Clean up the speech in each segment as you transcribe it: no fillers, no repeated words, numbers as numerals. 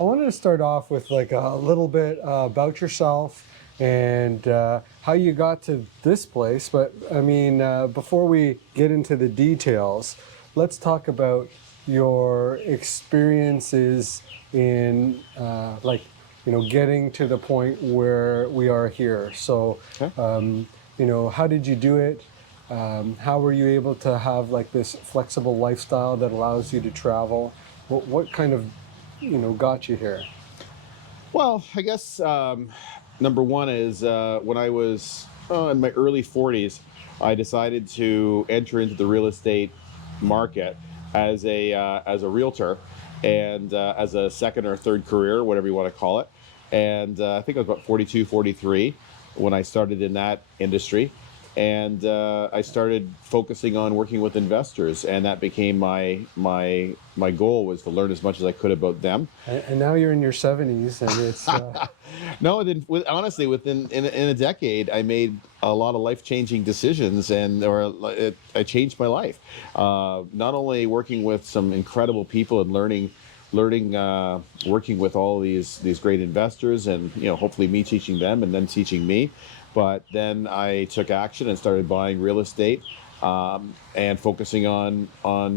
I wanted to start off with like a little bit about yourself and how you got to this place. But I mean, before we get into the details, let's talk about your experiences in getting to the point where we are here. So, Okay. how did you do it? How were you able to have like this flexible lifestyle that allows you to travel? What kind of got you here? Well, I guess number one is when I was in my early 40s, I decided to enter into the real estate market as a realtor and as a second or third career, whatever you want to call it. And I think I was about 42, 43 when I started in that industry. And I started focusing on working with investors, and that became my goal, was to learn as much as I could about them. And now you're in your 70s, and it's No, then honestly, within in a decade, I made a lot of life changing decisions, I changed my life. Not only working with some incredible people and learning, working with all these great investors, and hopefully me teaching them and then teaching me, but then I took action and started buying real estate. And focusing on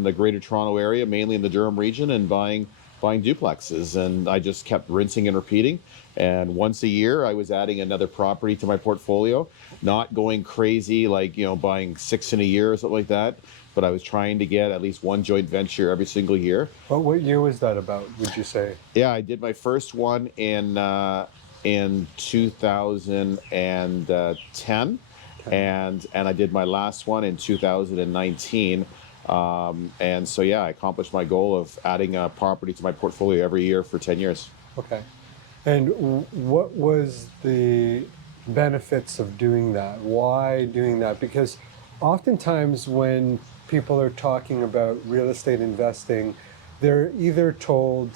the Greater Toronto area, mainly in the Durham region, and buying duplexes, and I just kept rinsing and repeating. And once a year, I was adding another property to my portfolio, not going crazy like buying six in a year or something like that, but I was trying to get at least one joint venture every single year. what year was that about, would you say? Yeah, I did my first one in 2010, Okay. and I did my last one in 2019. And so, yeah, I accomplished my goal of adding a property to my portfolio every year for 10 years. Okay. And what was the benefits of doing that? Why doing that? Because oftentimes when people are talking about real estate investing, they're either told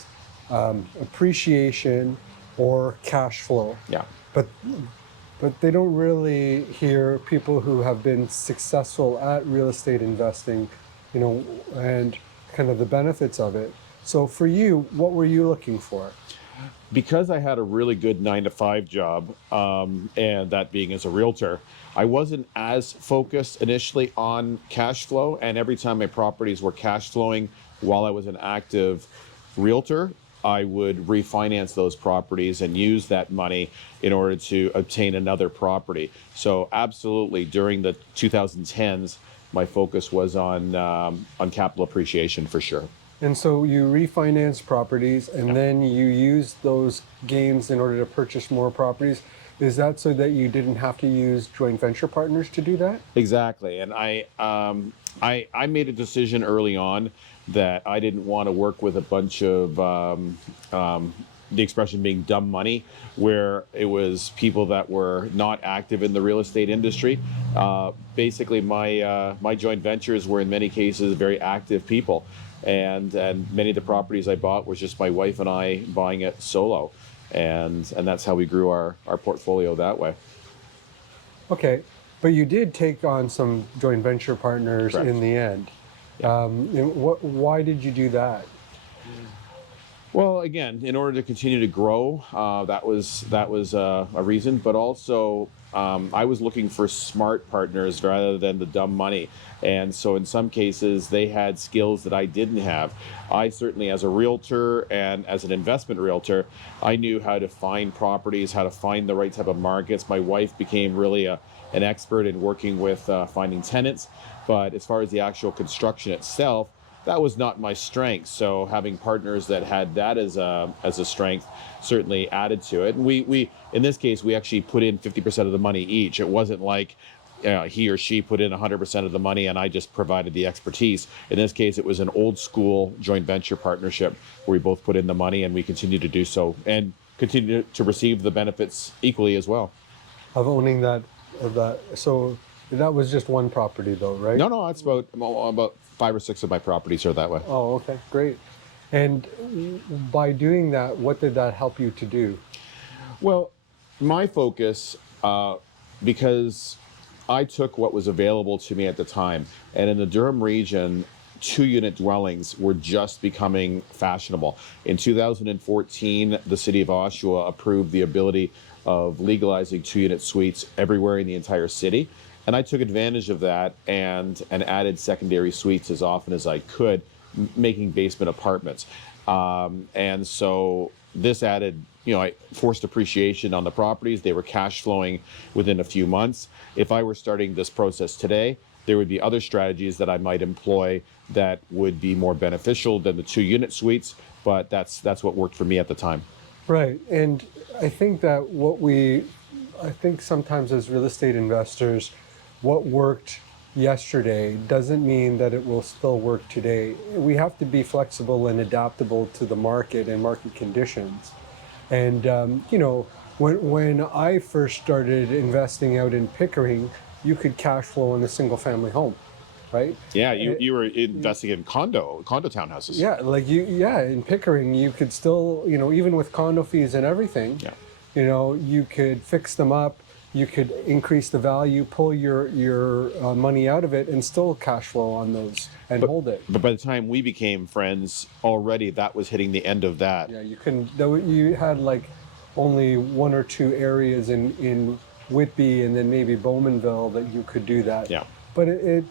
appreciation or cash flow. Yeah. But they don't really hear people who have been successful at real estate investing, and kind of the benefits of it. So for you, what were you looking for? Because I had a really good 9 to 5 job, and that being as a realtor, I wasn't as focused initially on cash flow. And every time my properties were cash flowing while I was an active realtor, I would refinance those properties and use that money in order to obtain another property. So absolutely, during the 2010s, my focus was on capital appreciation for sure. And so you refinance properties and then you use those gains in order to purchase more properties. Is that so that you didn't have to use joint venture partners to do that? Exactly, and I made a decision early on that I didn't want to work with a bunch of the expression being dumb money, where it was people that were not active in the real estate industry. Basically, my joint ventures were in many cases very active people, and many of the properties I bought was just my wife and I buying it solo, and that's how we grew our portfolio that way. Okay, but you did take on some joint venture partners Correct. in the end. Yeah. Why did you do that? Well, again, in order to continue to grow, that was a reason. But also, I was looking for smart partners rather than the dumb money. And so, in some cases, they had skills that I didn't have. I certainly, as a realtor and as an investment realtor, I knew how to find properties, how to find the right type of markets. My wife became really an expert in working with finding tenants. But as far as the actual construction itself, that was not my strength. So having partners that had that as a strength certainly added to it. And we in this case, we actually put in 50% of the money each. It wasn't like he or she put in 100% of the money and I just provided the expertise. In this case, it was an old school joint venture partnership where we both put in the money, and we continue to do so and continue to receive the benefits equally as well. Of owning that. So that was just one property though, right? No, that's about 5 or 6 of my properties are that way. Oh, okay, great. And by doing that, what did that help you to do? Well, my focus, because I took what was available to me at the time, and in the Durham region, 2-unit dwellings were just becoming fashionable. In 2014, the city of Oshawa approved the ability of legalizing 2-unit suites everywhere in the entire city. And I took advantage of that and added secondary suites as often as I could, making basement apartments. And so this added, I forced appreciation on the properties. They were cash flowing within a few months. If I were starting this process today, there would be other strategies that I might employ that would be more beneficial than the 2-unit suites, but that's what worked for me at the time. Right. And I think that I think sometimes as real estate investors, what worked yesterday doesn't mean that it will still work today. We have to be flexible and adaptable to the market and market conditions. And, when I first started investing out in Pickering, you could cash flow in a single family home, right? Yeah, you were investing in condo townhouses. Yeah, in Pickering, you could still, even with condo fees and everything, you could fix them up, you could increase the value, pull your money out of it, and still cash flow on those and hold it. But by the time we became friends, already that was hitting the end of that. Yeah, you had like only 1 or 2 areas in Whitby and then maybe Bowmanville that you could do that. Yeah. But it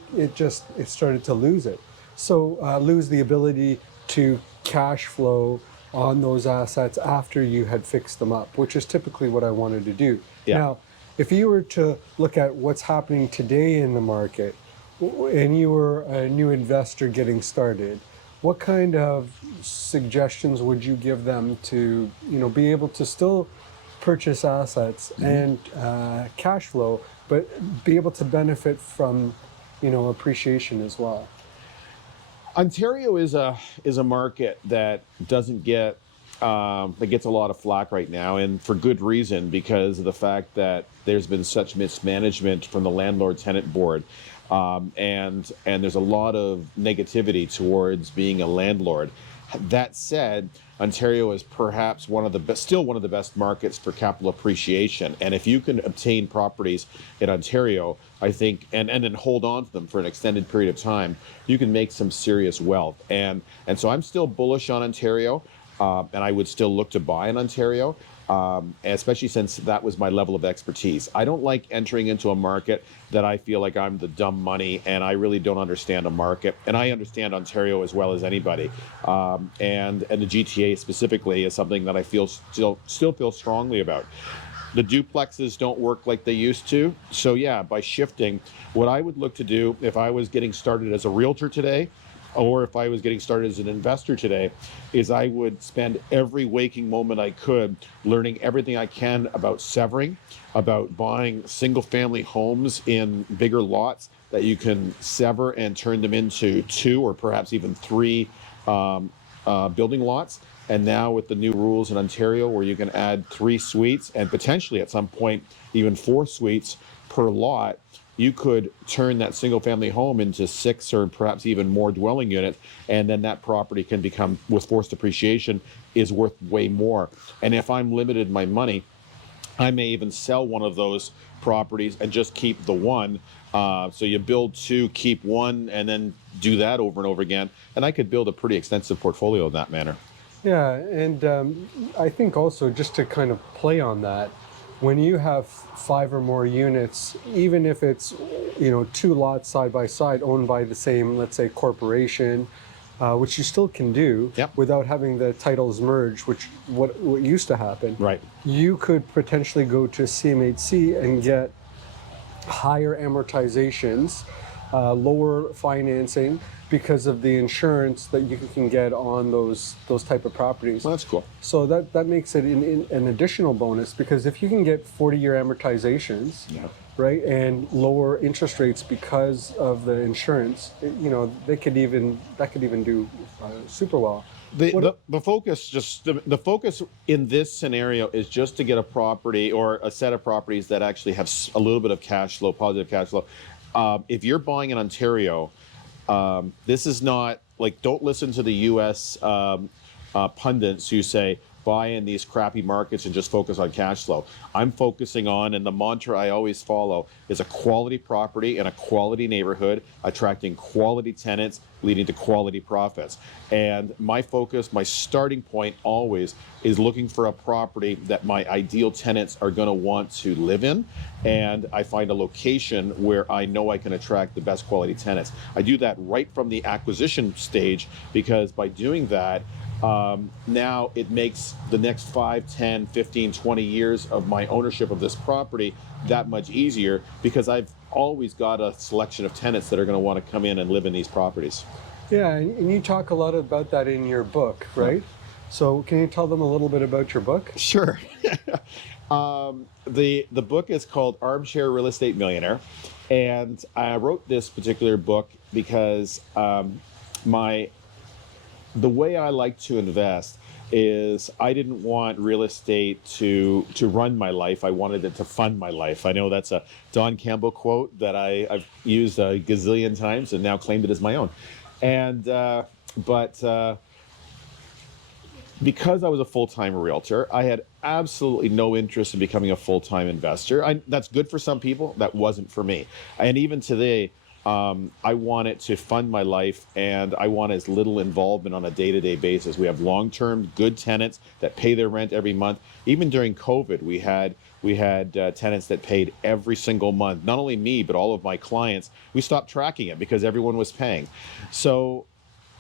started to lose it. So lose the ability to cash flow on those assets after you had fixed them up, which is typically what I wanted to do. Yeah. Now, if you were to look at what's happening today in the market, and you were a new investor getting started, what kind of suggestions would you give them to, be able to still purchase assets and cash flow, but be able to benefit from, appreciation as well? Ontario is a market that doesn't get that gets a lot of flack right now, and for good reason, because of the fact that there's been such mismanagement from the landlord-tenant board, and there's a lot of negativity towards being a landlord. That said, Ontario is perhaps still one of the best markets for capital appreciation. And if you can obtain properties in Ontario, I think, and then hold on to them for an extended period of time, you can make some serious wealth. And so I'm still bullish on Ontario, and I would still look to buy in Ontario. Especially since that was my level of expertise. I don't like entering into a market that I feel like I'm the dumb money and I really don't understand a market. And I understand Ontario as well as anybody. And the GTA specifically is something that I still feel strongly about. The duplexes don't work like they used to. So yeah, by shifting, what I would look to do if I was getting started as a realtor today, or if I was getting started as an investor today, is I would spend every waking moment I could learning everything I can about severing, about buying single family homes in bigger lots that you can sever and turn them into 2 or perhaps even 3 building lots. And now with the new rules in Ontario where you can add 3 suites and potentially at some point even 4 suites per lot, you could turn that single family home into 6 or perhaps even more dwelling units, and then that property can become, with forced appreciation, is worth way more. And if I'm limited my money, I may even sell one of those properties and just keep the one. So you build 2, keep 1, and then do that over and over again. And I could build a pretty extensive portfolio in that manner. Yeah, and I think also just to kind of play on that, when you have 5 or more units, even if it's 2 lots side by side owned by the same, let's say, corporation, which you still can do without having the titles merge, which what used to happen. Right. You could potentially go to CMHC and get higher amortizations, lower financing because of the insurance that you can get on those type of properties. Well, that's cool. So that makes it an additional bonus, because if you can get 40-year amortizations, right, and lower interest rates because of the insurance, that could even do super well. The focus in this scenario is just to get a property or a set of properties that actually have a little bit of cash flow, positive cash flow. If you're buying in Ontario, this is not like, don't listen to the U.S. Pundits who say, buy in these crappy markets and just focus on cash flow. I'm focusing on, and the mantra I always follow is a quality property in a quality neighborhood, attracting quality tenants, leading to quality profits. And my focus, my starting point always is looking for a property that my ideal tenants are going to want to live in. And I find a location where I know I can attract the best quality tenants. I do that right from the acquisition stage, because by doing that, now it makes the next 5, 10, 15, 20 years of my ownership of this property that much easier, because I've always got a selection of tenants that are going to want to come in and live in these properties. Yeah, and you talk a lot about that in your book, right? So can you tell them a little bit about your book? Sure. The book is called Armchair Real Estate Millionaire, and I wrote this particular book because the way I like to invest is I didn't want real estate to run my life. I wanted it to fund my life. I know that's a Don Campbell quote that I've used a gazillion times and now claimed it as my own. And but because I was a full-time realtor, I had absolutely no interest in becoming a full-time investor. That's good for some people. That wasn't for me. And even today, I want it to fund my life, and I want as little involvement on a day-to-day basis. We have long-term good tenants that pay their rent every month. Even during COVID, we had tenants that paid every single month. Not only me, but all of my clients. We stopped tracking it because everyone was paying. So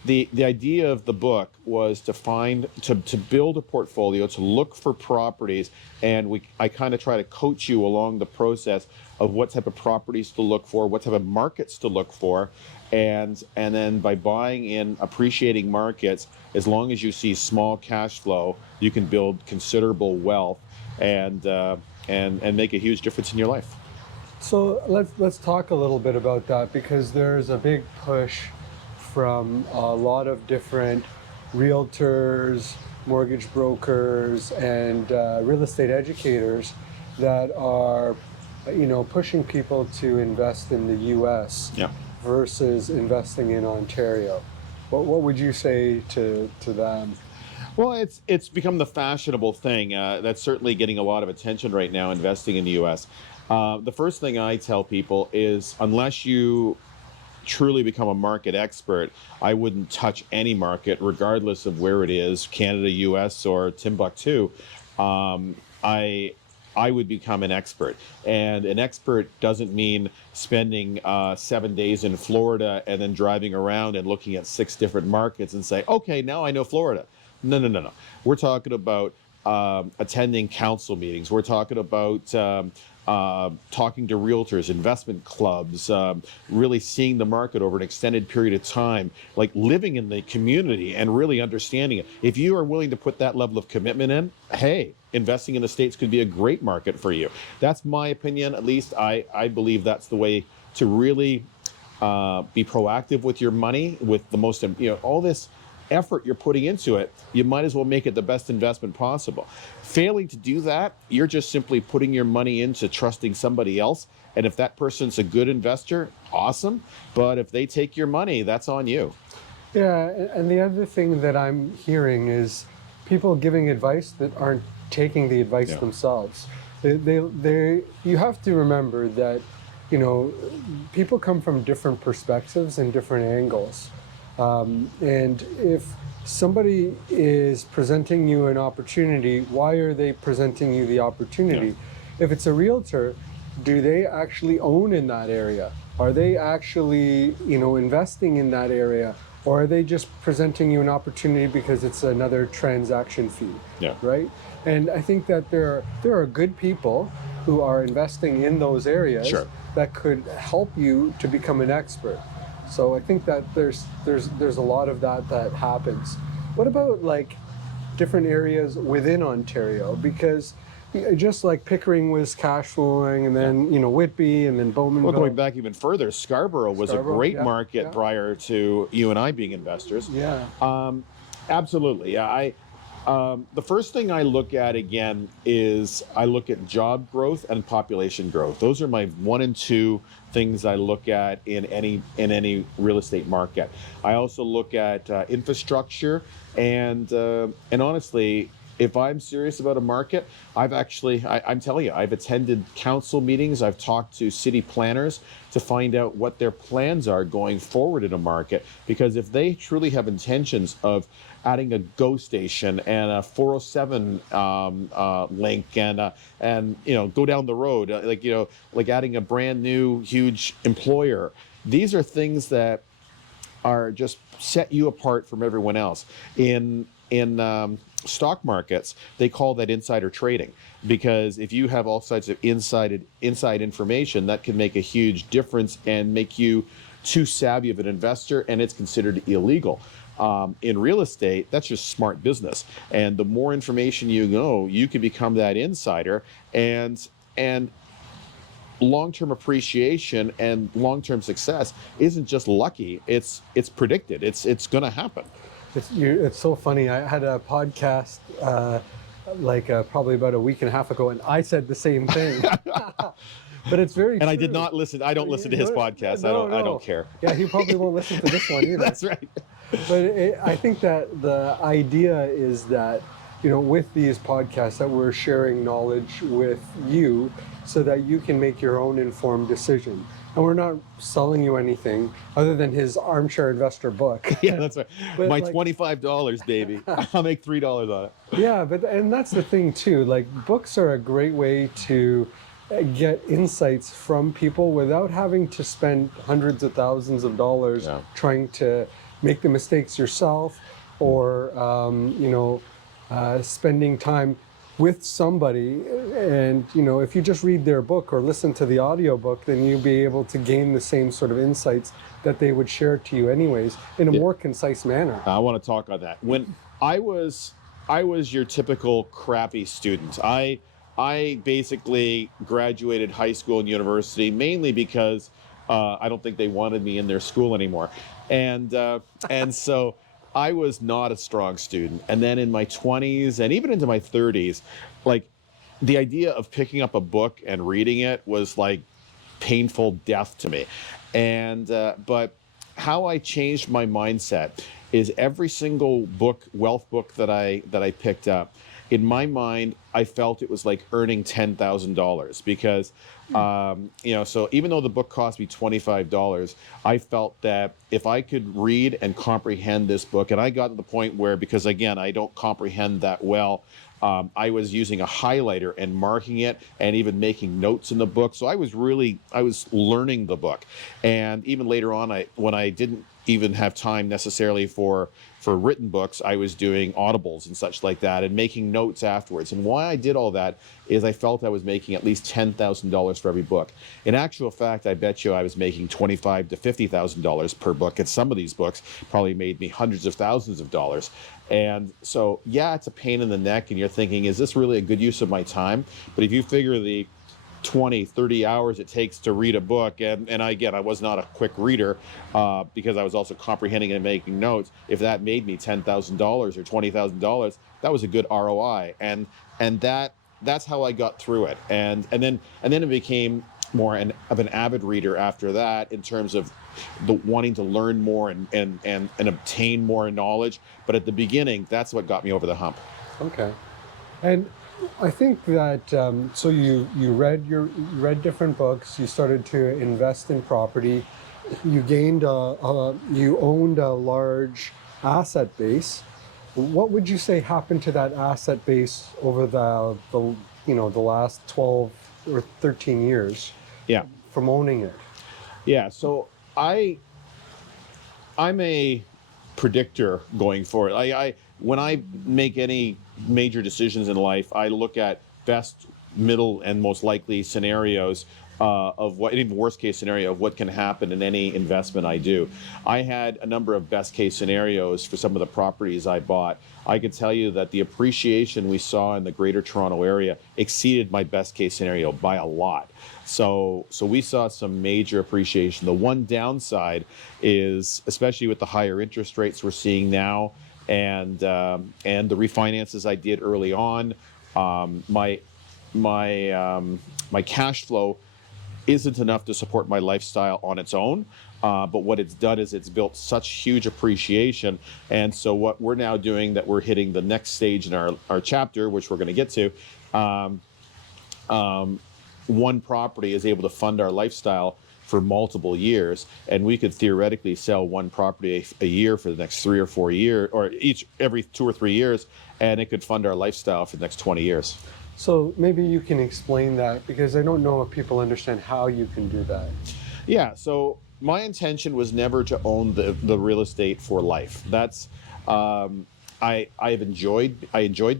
the idea of the book was to build a portfolio, to look for properties, and I kind of try to coach you along the process of what type of properties to look for, what type of markets to look for, and then by buying in appreciating markets, as long as you see small cash flow, you can build considerable wealth and make a huge difference in your life. So let's talk a little bit about that, because there's a big push from a lot of different realtors, mortgage brokers, and real estate educators that are, pushing people to invest in the U.S. versus investing in Ontario. What would you say to them? Well, it's become the fashionable thing. That's certainly getting a lot of attention right now, investing in the U.S. The first thing I tell people is, unless you truly become a market expert, I wouldn't touch any market, regardless of where it is, Canada, US, or Timbuktu. I would become an expert. And an expert doesn't mean spending 7 days in Florida and then driving around and looking at 6 different markets and say, okay, now I know Florida. No. We're talking about attending council meetings. We're talking about talking to realtors, investment clubs, really seeing the market over an extended period of time, like living in the community and really understanding it. If you are willing to put that level of commitment in, hey, investing in the States could be a great market for you. That's my opinion. At least I believe that's the way to really be proactive with your money, with the most, all this effort you're putting into it, you might as well make it the best investment possible. Failing to do that, you're just simply putting your money into trusting somebody else. And if that person's a good investor, awesome. But if they take your money, that's on you. Yeah, and the other thing that I'm hearing is people giving advice that aren't taking the advice themselves. You have to remember that, people come from different perspectives and different angles. And if somebody is presenting you an opportunity, why are they presenting you the opportunity? If it's a realtor, do they actually own in that area? Are they actually, investing in that area? Or are they just presenting you an opportunity because it's another transaction fee? Right? And I think that there are good people who are investing in those areas that could help you to become an expert. So I think that there's a lot of that happens. What about like different areas within Ontario? Because just like Pickering was cash flowing, and then Whitby, and then Bowmanville. Well, going back even further, Scarborough was a great market prior to you and I being investors. Absolutely. The first thing I look at again is I look at job growth and population growth. Those are my 1 and 2 things I look at in any real estate market. I also look at infrastructure and honestly, if I'm serious about a market, I'm telling you, I've attended council meetings, I've talked to city planners to find out what their plans are going forward in a market. Because if they truly have intentions of adding a GO station and a 407 link and go down the road, like adding a brand new huge employer, these are things that are just set you apart from everyone else. In stock markets, they call that insider trading, because if you have all sorts of inside information, that can make a huge difference and make you too savvy of an investor, and it's considered illegal. In real estate, that's just smart business, and the more information you know, you can become that insider, and long-term appreciation and long-term success isn't just lucky, it's predicted, it's going to happen. It's so funny. I had a podcast probably about a week and a half ago, and I said the same thing. But it's very true. I did not listen. I don't listen to his podcast. No. I don't care. Yeah, he probably won't listen to this one either. That's right. But I think that the idea is that, with these podcasts, that we're sharing knowledge with you so that you can make your own informed decision. And we're not selling you anything other than his armchair investor book. Yeah, that's right. But my $25, baby. I'll make $3 on it. Yeah, and that's the thing too. Like, books are a great way to get insights from people without having to spend hundreds of thousands of dollars trying to make the mistakes yourself, or spending time with somebody. And if you just read their book or listen to the audiobook, then you'll be able to gain the same sort of insights that they would share to you anyways in a more concise manner. I want to talk on that. When I was your typical crappy student. I basically graduated high school and university mainly because I don't think they wanted me in their school anymore, and so I was not a strong student. And then in my 20s and even into my 30s, like, the idea of picking up a book and reading it was like painful death to me. And but how I changed my mindset is every single wealth book that I picked up, in my mind, I felt it was like earning $10,000, because, so even though the book cost me $25, I felt that if I could read and comprehend this book, and I got to the point where, because again, I don't comprehend that well, I was using a highlighter and marking it and even making notes in the book. So I was learning the book. And even later on, when I didn't even have time necessarily for written books, I was doing audibles and such like that and making notes afterwards. And why I did all that is I felt I was making at least $10,000 for every book. In actual fact, I bet you I was making $25,000 to $50,000 per book. And some of these books probably made me hundreds of thousands of dollars. And so, yeah, it's a pain in the neck, and you're thinking, is this really a good use of my time? But if you figure the 20, 30 hours it takes to read a book, and again, I was not a quick reader because I was also comprehending and making notes. If that made me $10,000 or $20,000, that was a good ROI, and that's how I got through it. And then it became more of an avid reader after that, in terms of the wanting to learn more and obtain more knowledge. But at the beginning, that's what got me over the hump. Okay. And I think that so you read different books. You started to invest in property. You gained you owned a large asset base. What would you say happened to that asset base over the last 12 or 13 years? Yeah. From owning it. Yeah. So I'm a predictor going forward. When I make any major decisions in life, I look at best, middle, and most likely scenarios of what, even worst case scenario of what can happen in any investment I do. I had a number of best case scenarios for some of the properties I bought. I can tell you that the appreciation we saw in the Greater Toronto area exceeded my best case scenario by a lot. So we saw some major appreciation. The one downside is, especially with the higher interest rates we're seeing now, and the refinances I did early on, my cash flow isn't enough to support my lifestyle on its own. But what it's done is it's built such huge appreciation. And so what we're now doing, that we're hitting the next stage in our chapter, which we're going to get to, one property is able to fund our lifestyle for multiple years, and we could theoretically sell one property a year for the next 3 or 4 years, or every 2 or 3 years, and it could fund our lifestyle for the next 20 years. So maybe you can explain that, because I don't know if people understand how you can do that. Yeah, so my intention was never to own the real estate for life. That's I enjoyed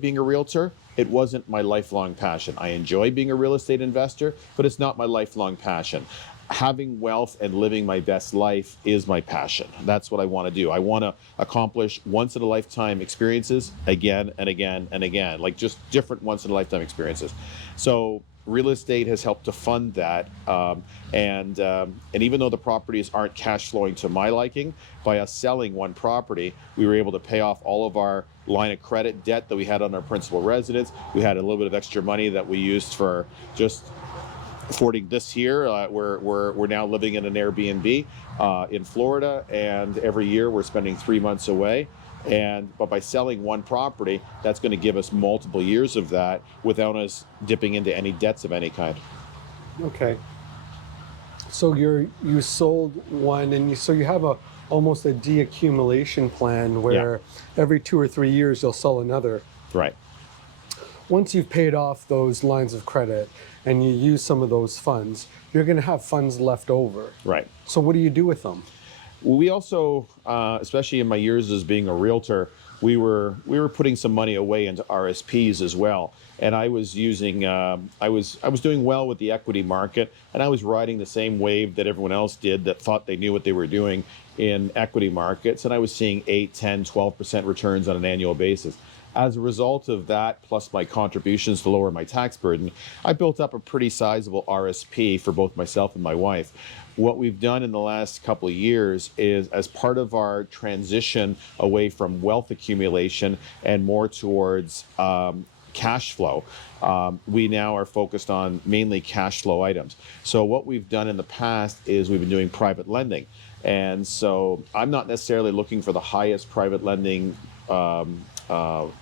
being a realtor. It wasn't my lifelong passion. I enjoy being a real estate investor, but it's not my lifelong passion. Having wealth and living my best life is my passion. That's what I want to do. I want to accomplish once in a lifetime experiences again and again and again, like just different once in a lifetime experiences. So real estate has helped to fund that, and even though the properties aren't cash flowing to my liking, by us selling one property, we were able to pay off all of our line of credit debt that we had on our principal residence. We had a little bit of extra money that we used for just affording this here. We're now living in an Airbnb in Florida, and every year we're spending 3 months away. But by selling one property, that's going to give us multiple years of that without us dipping into any debts of any kind. Okay. So you sold one, and so you have almost a deaccumulation plan where every 2 or 3 years you'll sell another. Right. Once you've paid off those lines of credit and you use some of those funds, you're going to have funds left over. Right. So what do you do with them? We also, especially in my years as being a realtor, we were putting some money away into RSPs as well. And I was using, I was doing well with the equity market, and I was riding the same wave that everyone else did that thought they knew what they were doing in equity markets. And I was seeing 8, 10, 12% returns on an annual basis. As a result of that, plus my contributions to lower my tax burden, I built up a pretty sizable RSP for both myself and my wife. What we've done in the last couple of years is, as part of our transition away from wealth accumulation and more towards cash flow, we now are focused on mainly cash flow items. So what we've done in the past is we've been doing private lending. And so I'm not necessarily looking for the highest private lending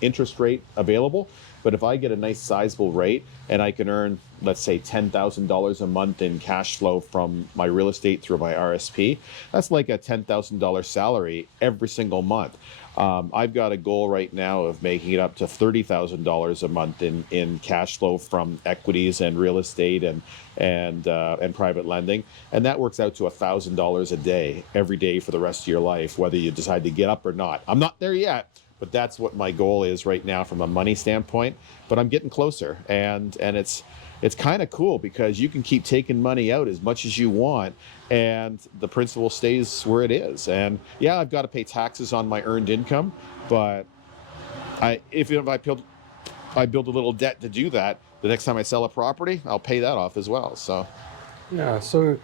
interest rate available, but if I get a nice sizable rate and I can earn, let's say, $10,000 a month in cash flow from my real estate through my RSP, that's like a $10,000 salary every single month. I've got a goal right now of making it up to $30,000 a month in cash flow from equities and real estate and private lending, and that works out to $1,000 a day every day for the rest of your life, whether you decide to get up or not. I'm not there yet, but that's what my goal is right now from a money standpoint. But I'm getting closer, and it's kind of cool because you can keep taking money out as much as you want, and the principal stays where it is. And yeah, I've got to pay taxes on my earned income, but if I build a little debt to do that, the next time I sell a property, I'll pay that off as well. So yeah, so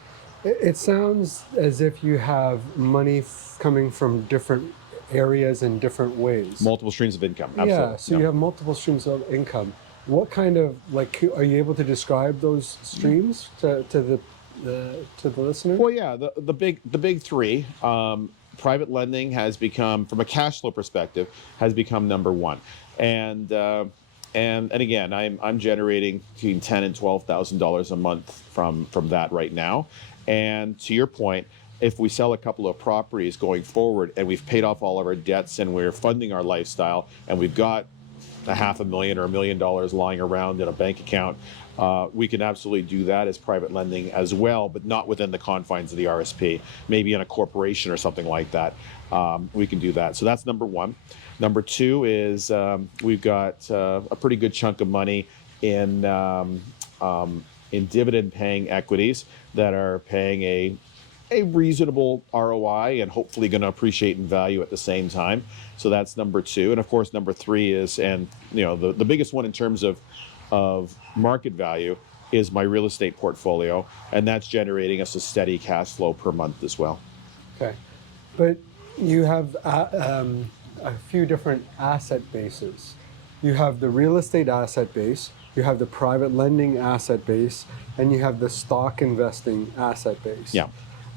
it sounds as if you have money coming from different areas in different ways. Multiple streams of income. Absolutely. Yeah, so you have multiple streams of income. What kind of, like, are you able to describe those streams to the listener? Well, yeah, the big three. Private lending has become, from a cash flow perspective, has become number one, and again, I'm generating between $10,000 and $12,000 a month from that right now. And to your point, if we sell a couple of properties going forward and we've paid off all of our debts and we're funding our lifestyle and we've got $500,000 or $1 million lying around in a bank account, we can absolutely do that as private lending as well, but not within the confines of the RSP. Maybe in a corporation or something like that, we can do that. So that's number one. Number two is we've got a pretty good chunk of money in dividend-paying equities that are paying a reasonable ROI and hopefully going to appreciate in value at the same time. So that's number two. And of course, number three is, and the biggest one in terms of market value, is my real estate portfolio, and that's generating us a steady cash flow per month as well. Okay, but you have a few different asset bases. You have the real estate asset base, you have the private lending asset base, and you have the stock investing asset base. Yeah.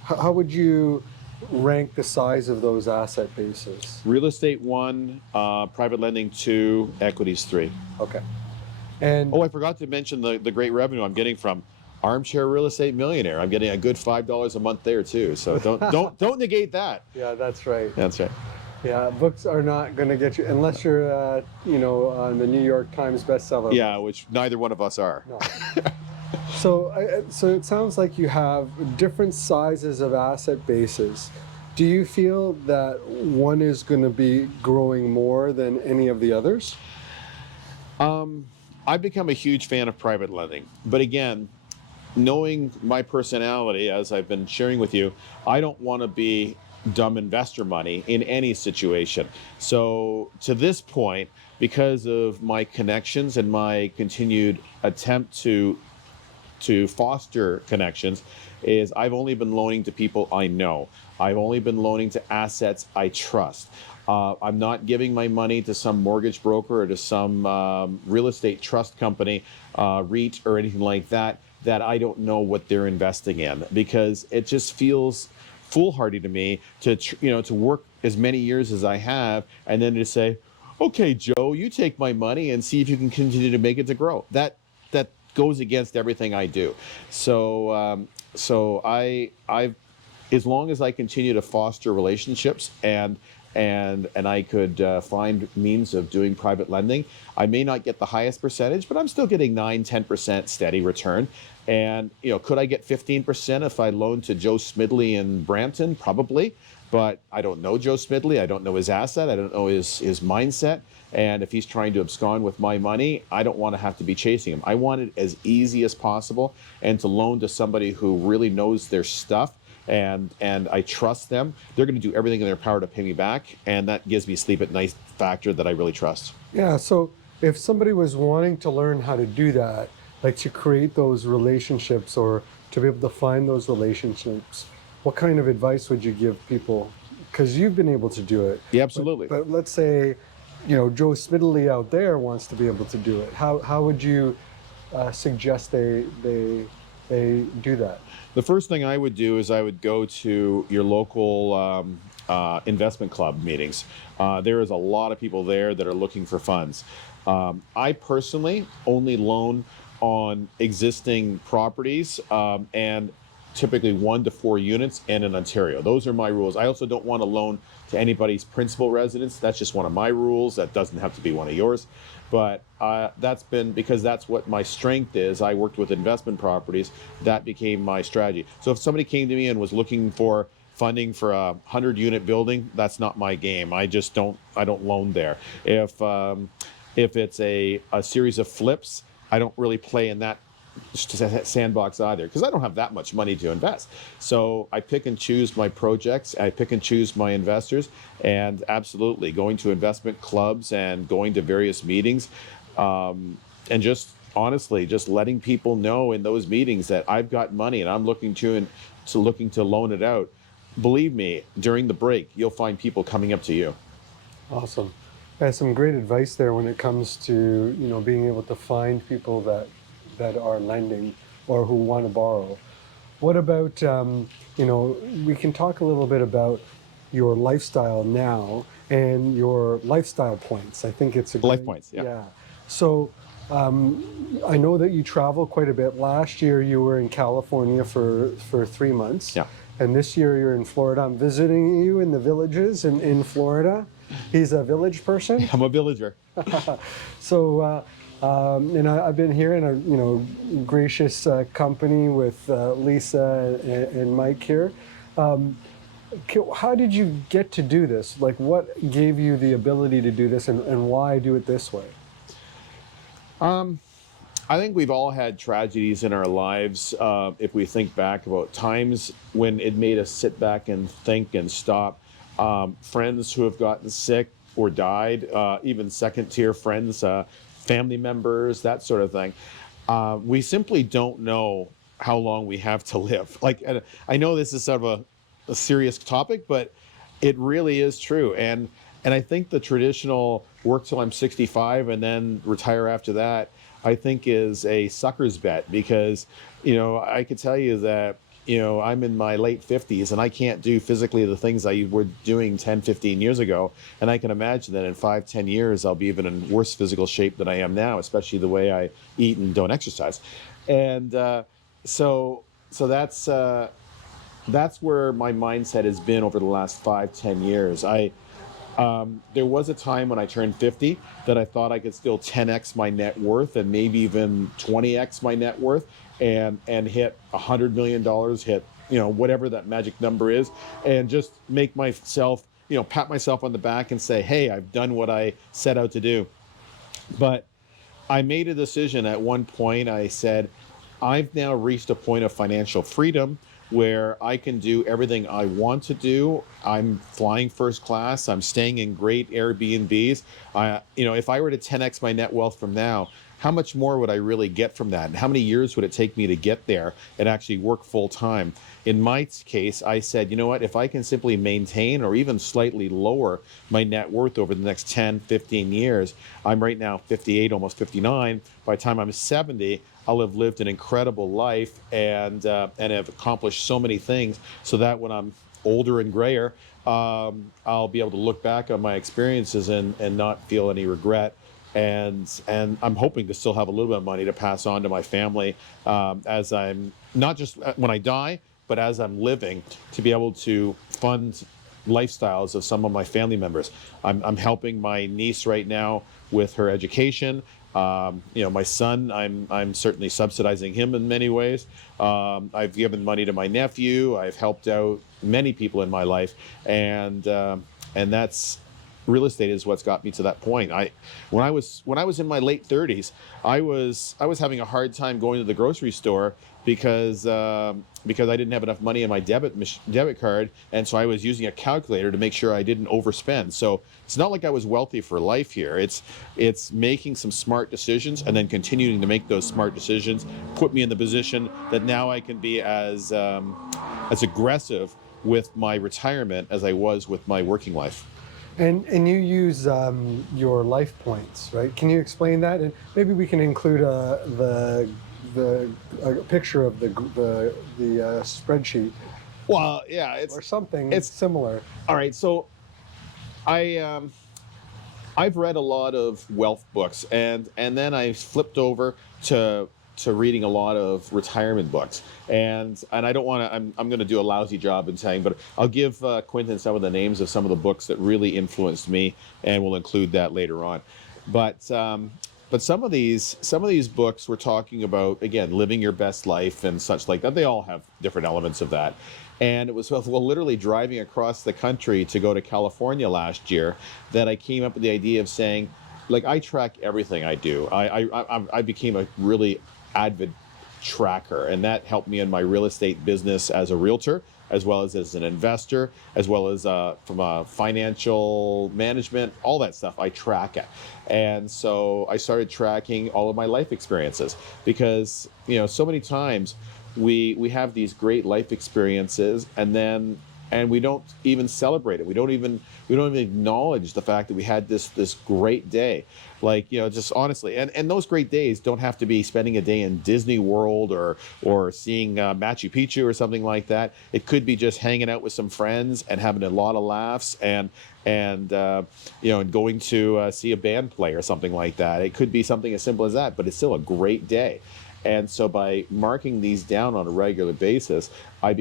How would you rank the size of those asset bases? Real estate 1, private lending 2, equities 3. Okay. And Oh, I forgot to mention the great revenue I'm getting from Armchair Real Estate Millionaire. I'm getting a good $5 a month there too. So don't negate that. yeah, that's right. That's right. Yeah, books are not going to get you unless you're, on the New York Times bestseller. Yeah, which neither one of us are. No. So it sounds like you have different sizes of asset bases. Do you feel that one is going to be growing more than any of the others? I've become a huge fan of private lending, but again, knowing my personality, as I've been sharing with you, I don't want to be dumb investor money in any situation. So to this point, because of my connections and my continued attempt to foster connections, is I've only been loaning to people I know. I've only been loaning to assets I trust. I'm not giving my money to some mortgage broker or to some real estate trust company, REIT or anything like that I don't know what they're investing in, because it just feels foolhardy to me to work as many years as I have and then to say, okay, Joe, you take my money and see if you can continue to make it to grow. That goes against everything I do. So I've as long as I continue to foster relationships and I could find means of doing private lending, I may not get the highest percentage, but I'm still getting 9-10% steady return. And could I get 15% if I loaned to Joe Smidley in Brampton? Probably, but I don't know Joe Smidley. I don't know his asset. I don't know his mindset. And if he's trying to abscond with my money, I don't want to have to be chasing him. I want it as easy as possible, and to loan to somebody who really knows their stuff. And I trust them. They're going to do everything in their power to pay me back, and that gives me sleep at night factor that I really trust. Yeah, so if somebody was wanting to learn how to do that, like to create those relationships or to be able to find those relationships, what kind of advice would you give people? Because you've been able to do it. Yeah, absolutely. But let's say, Joe Smidley out there wants to be able to do it. How would you suggest they do that? The first thing I would do is I would go to your local investment club meetings. There is a lot of people there that are looking for funds. I personally only loan on existing properties and typically 1 to 4 units and in Ontario. Those are my rules. I also don't want to loan to anybody's principal residence. That's just one of my rules. That doesn't have to be one of yours. But that's been because that's what my strength is. I worked with investment properties. That became my strategy. So if somebody came to me and was looking for funding for a 100-unit building, that's not my game. I don't loan there. If it's a series of flips, I don't really play in that sandbox either, because I don't have that much money to invest. So I pick and choose my projects, I pick and choose my investors, and absolutely going to investment clubs and going to various meetings, and just honestly just letting people know in those meetings that I've got money and I'm looking to loan it out. Believe me, during the break you'll find people coming up to you. Awesome. That's some great advice there when it comes to being able to find people that are lending or who want to borrow. What about we can talk a little bit about your lifestyle now and your lifestyle points. I think it's a Life points, yeah. So I know that you travel quite a bit. Last year you were in California for 3 months. Yeah. And this year you're in Florida. I'm visiting you in the villages in Florida. He's a village person. I'm a villager. So, and I've been here in a gracious company with Lisa and Mike here. How did you get to do this? Like, what gave you the ability to do this, and why do it this way? I think we've all had tragedies in our lives. If we think back about times when it made us sit back and think and stop. Friends who have gotten sick or died, even second-tier friends, family members, that sort of thing. We simply don't know how long we have to live. Like, I know this is sort of a serious topic, but it really is true. And I think the traditional work till I'm 65 and then retire after that, I think is a sucker's bet, because, I could tell you that, I'm in my late 50s and I can't do physically the things I were doing 10, 15 years ago. And I can imagine that in 5, 10 years, I'll be even in worse physical shape than I am now, especially the way I eat and don't exercise. And so, so that's where my mindset has been over the last 5, 10 years. There was a time when I turned 50 that I thought I could still 10x my net worth and maybe even 20x my net worth, and hit $100 million, hit, whatever that magic number is, and just make myself, pat myself on the back and say, hey, I've done what I set out to do. But I made a decision at one point. I said, I've now reached a point of financial freedom where I can do everything I want to do. I'm flying first class. I'm staying in great Airbnbs. If I were to 10x my net wealth from now, how much more would I really get from that? And how many years would it take me to get there and actually work full time? In my case, I said, you know what, if I can simply maintain or even slightly lower my net worth over the next 10, 15 years, I'm right now 58, almost 59. By the time I'm 70, I'll have lived an incredible life and have accomplished so many things, so that when I'm older and grayer, I'll be able to look back on my experiences and not feel any regret. And I'm hoping to still have a little bit of money to pass on to my family, as I'm not just when I die, but as I'm living, to be able to fund lifestyles of some of my family members. I'm helping my niece right now with her education. My son, I'm certainly subsidizing him in many ways. I've given money to my nephew. I've helped out many people in my life, and that's real estate is what's got me to that point. When I was in my late 30s, I was having a hard time going to the grocery store because I didn't have enough money in my debit card, and so I was using a calculator to make sure I didn't overspend. So it's not like I was wealthy for life here. It's making some smart decisions and then continuing to make those smart decisions put me in the position that now I can be as aggressive with my retirement as I was with my working life. And you use your life points, right? Can you explain that? And maybe we can include a picture of the spreadsheet Well, yeah, or something it's similar. all right. So I've read a lot of wealth books, and then I flipped over to reading a lot of retirement books, and I don't want to. I'm going to do a lousy job in saying, but I'll give Quentin some of the names of some of the books that really influenced me, and we'll include that later on. But some of these books were talking about, again, living your best life and such like that. They all have different elements of that. And it was, well, literally driving across the country to go to California last year that I came up with the idea of saying, like, I track everything I do. I became a really avid tracker, and that helped me in my real estate business as a realtor, as well as an investor, as well as from a financial management, all that stuff. I track it. And so I started tracking all of my life experiences, because, so many times we have these great life experiences, and we don't even celebrate it. We don't even acknowledge the fact that we had this great day. Like, just honestly, and those great days don't have to be spending a day in Disney World or seeing Machu Picchu or something like that. It could be just hanging out with some friends and having a lot of laughs, and going to see a band play or something like that. It could be something as simple as that, but it's still a great day. And so by marking these down on a regular basis, I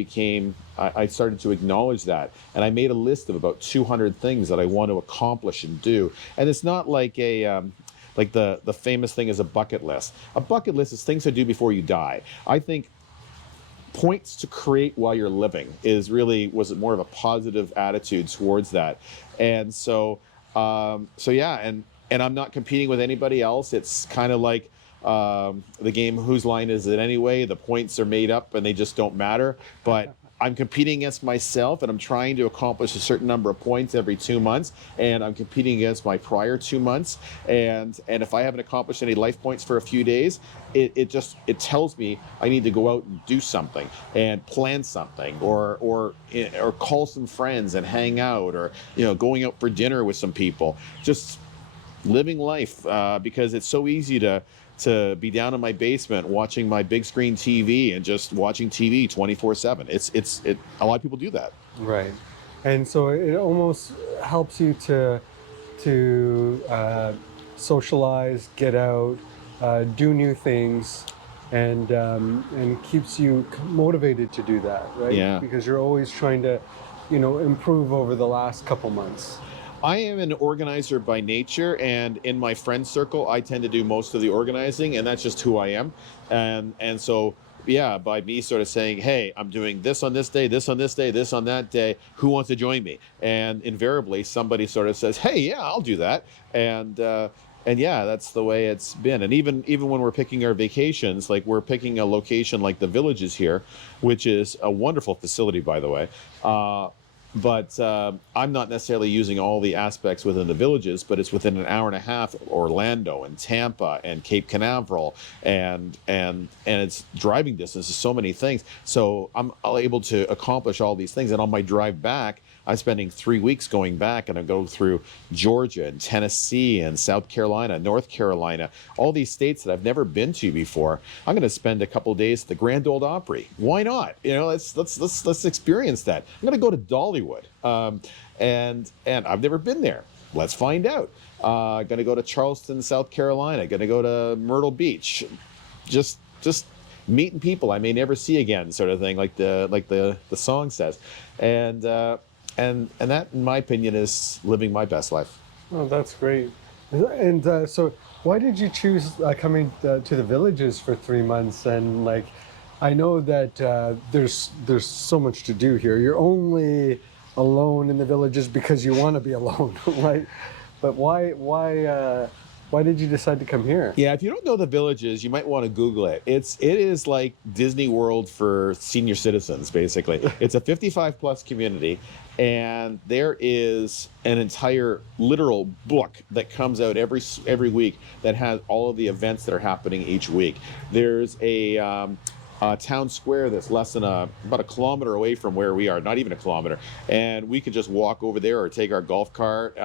started to acknowledge that. And I made a list of about 200 things that I want to accomplish and do. And it's not like like the famous thing is a bucket list. A bucket list is things to do before you die. I think points to create while you're living was more of a positive attitude towards that. And so yeah, and I'm not competing with anybody else. It's kind of like the game Whose Line Is It Anyway? The points are made up and they just don't matter. But I'm competing against myself, and I'm trying to accomplish a certain number of points every 2 months, and I'm competing against my prior 2 months. And if I haven't accomplished any life points for a few days, it tells me I need to go out and do something and plan something, or call some friends and hang out, or going out for dinner with some people. Just living life, because it's so easy to be down in my basement watching my big screen TV and just watching TV 24/7. A lot of people do that. Right. And so it almost helps you to socialize, get out, do new things, and keeps you motivated to do that, right? Yeah. Because you're always trying to, improve over the last couple months. I am an organizer by nature, and in my friend circle, I tend to do most of the organizing, and that's just who I am. And so, yeah, by me sort of saying, "Hey, I'm doing this on this day, this on this day, this on that day. Who wants to join me?" And invariably, somebody sort of says, "Hey, yeah, I'll do that." And yeah, that's the way it's been. And even when we're picking our vacations, like we're picking a location like the Villages here, which is a wonderful facility, by the way. But I'm not necessarily using all the aspects within the Villages, but it's within an hour and a half of Orlando and Tampa and Cape Canaveral, and it's driving distance to so many things. So I'm able to accomplish all these things. And on my drive back, I'm spending 3 weeks going back, and I go through Georgia and Tennessee and South Carolina, North Carolina, all these states that I've never been to before. I'm going to spend a couple of days at the Grand Ole Opry. Why not? Let's experience that. I'm going to go to Dollywood, and I've never been there. Let's find out. Going to go to Charleston, South Carolina. Going to go to Myrtle Beach. Just meeting people I may never see again, sort of thing, like the song says, and that, in my opinion, is living my best life. Oh, that's great. And so, why did you choose coming to the Villages for 3 months? And like, I know that there's so much to do here. You're only alone in the Villages because you want to be alone, right? But why did you decide to come here? Yeah, if you don't know the Villages, you might want to Google it. It is like Disney World for senior citizens, basically. It's a 55 plus community, and there is an entire literal book that comes out every week that has all of the events that are happening each week. There's a town square that's less than about a kilometer away from where we are, not even a kilometer, and we can just walk over there or take our golf cart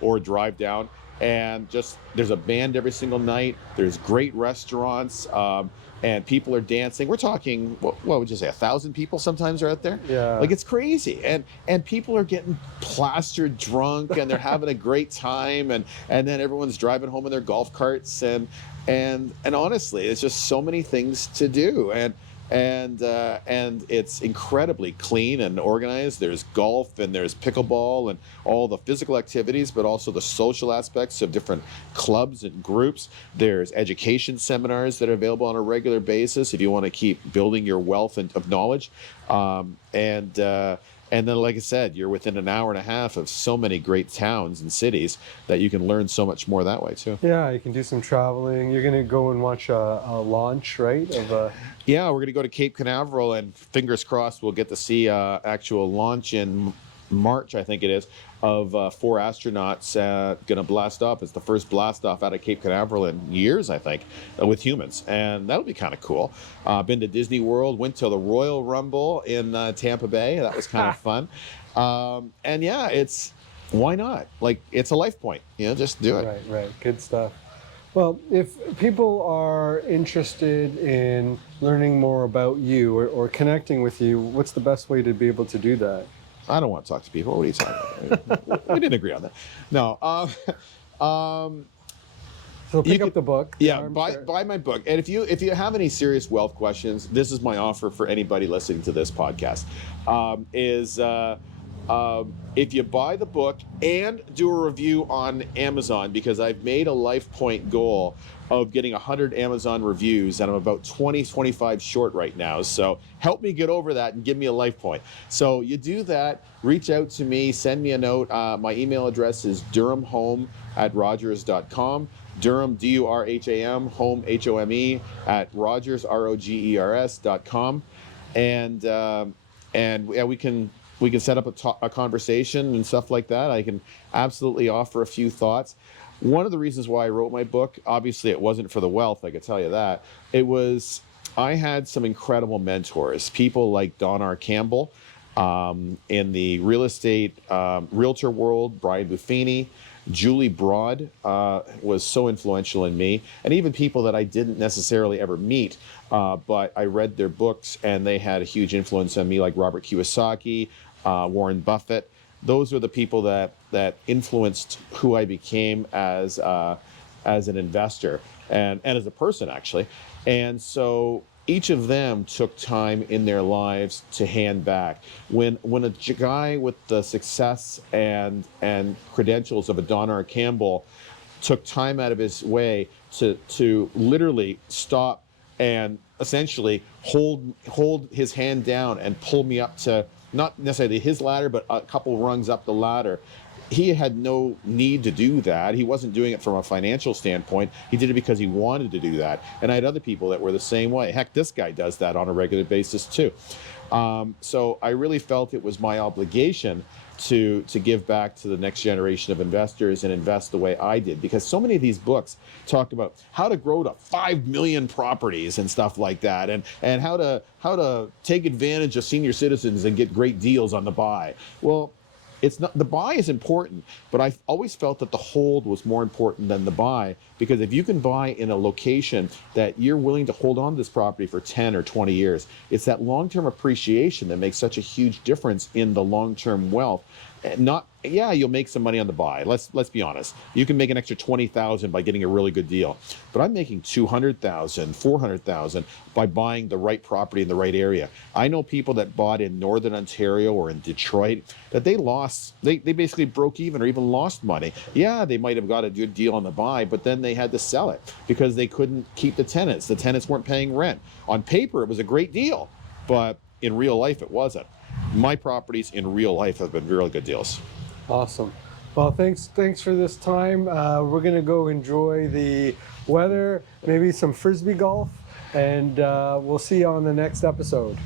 or drive down. And just there's a band every single night. There's great restaurants, and people are dancing. We're talking, what would you say, 1,000 people sometimes are out there? Yeah. Like, it's crazy, and people are getting plastered drunk, and they're having a great time, and then everyone's driving home in their golf carts, and honestly, it's just so many things to do, and it's incredibly clean and organized. There's golf and there's pickleball and all the physical activities, but also the social aspects of different clubs and groups. There's education seminars that are available on a regular basis if you want to keep building your wealth of knowledge. And then, like I said, you're within an hour and a half of so many great towns and cities that you can learn so much more that way too. Yeah, you can do some traveling. You're going to go and watch a launch, right? Yeah, we're going to go to Cape Canaveral, and fingers crossed we'll get to see actual launch in March, I think it is, of 4 astronauts going to blast off. It's the first blast off out of Cape Canaveral in years, I think, with humans, and that'll be kind of cool. Been to Disney World, went to the Royal Rumble in Tampa Bay. That was kind of fun. And yeah, why not? Like, it's a life point, just do it. Right. Good stuff. Well, if people are interested in learning more about you or connecting with you, what's the best way to be able to do that? I don't want to talk to people. What are you talking about? We didn't agree on that. No. So pick up the book. Yeah, buy my book. And if you have any serious wealth questions, this is my offer for anybody listening to this podcast. If you buy the book and do a review on Amazon, because I've made a life point goal of getting 100 Amazon reviews, and I'm about 25 short right now. So help me get over that and give me a life point. So you do that, reach out to me, send me a note. My email address is durhamhome@rogers.com. Durham, Durham, home, HOME, at Rogers, ROGERS.com. And yeah, we can set up a conversation and stuff like that. I can absolutely offer a few thoughts. One of the reasons why I wrote my book, obviously it wasn't for the wealth, I could tell you that. I had some incredible mentors, people like Don R. Campbell, in the real estate, realtor world, Brian Buffini, Julie Broad was so influential in me, and even people that I didn't necessarily ever meet, but I read their books and they had a huge influence on me, like Robert Kiyosaki, Warren Buffett. Those are the people that influenced who I became as an investor and as a person, actually. And so each of them took time in their lives to hand back. When a guy with the success and credentials of a Don R. Campbell took time out of his way to literally stop and essentially hold his hand down and pull me up to not necessarily his ladder, but a couple rungs up the ladder. He had no need to do that. He wasn't doing it from a financial standpoint. He did it because he wanted to do that. And I had other people that were the same way. Heck, this guy does that on a regular basis too. So I really felt it was my obligation to give back to the next generation of investors and invest the way I did, because so many of these books talk about how to grow to 5 million properties and stuff like that, and how to take advantage of senior citizens and get great deals on the buy. Well, it's not, the buy is important, but I've always felt that the hold was more important than the buy, because if you can buy in a location that you're willing to hold on to this property for 10 or 20 years, it's that long-term appreciation that makes such a huge difference in the long-term wealth. And yeah, you'll make some money on the buy. Let's be honest. You can make an extra 20,000 by getting a really good deal. But I'm making 200,000, 400,000 by buying the right property in the right area. I know people that bought in Northern Ontario or in Detroit that they basically broke even or even lost money. Yeah, they might have got a good deal on the buy, but then they had to sell it because they couldn't keep the tenants. The tenants weren't paying rent. On paper, it was a great deal, but in real life, it wasn't. My properties in real life have been really good deals. Awesome. Well, thanks for this time. We're gonna go enjoy the weather, maybe some frisbee golf, and we'll see you on the next episode.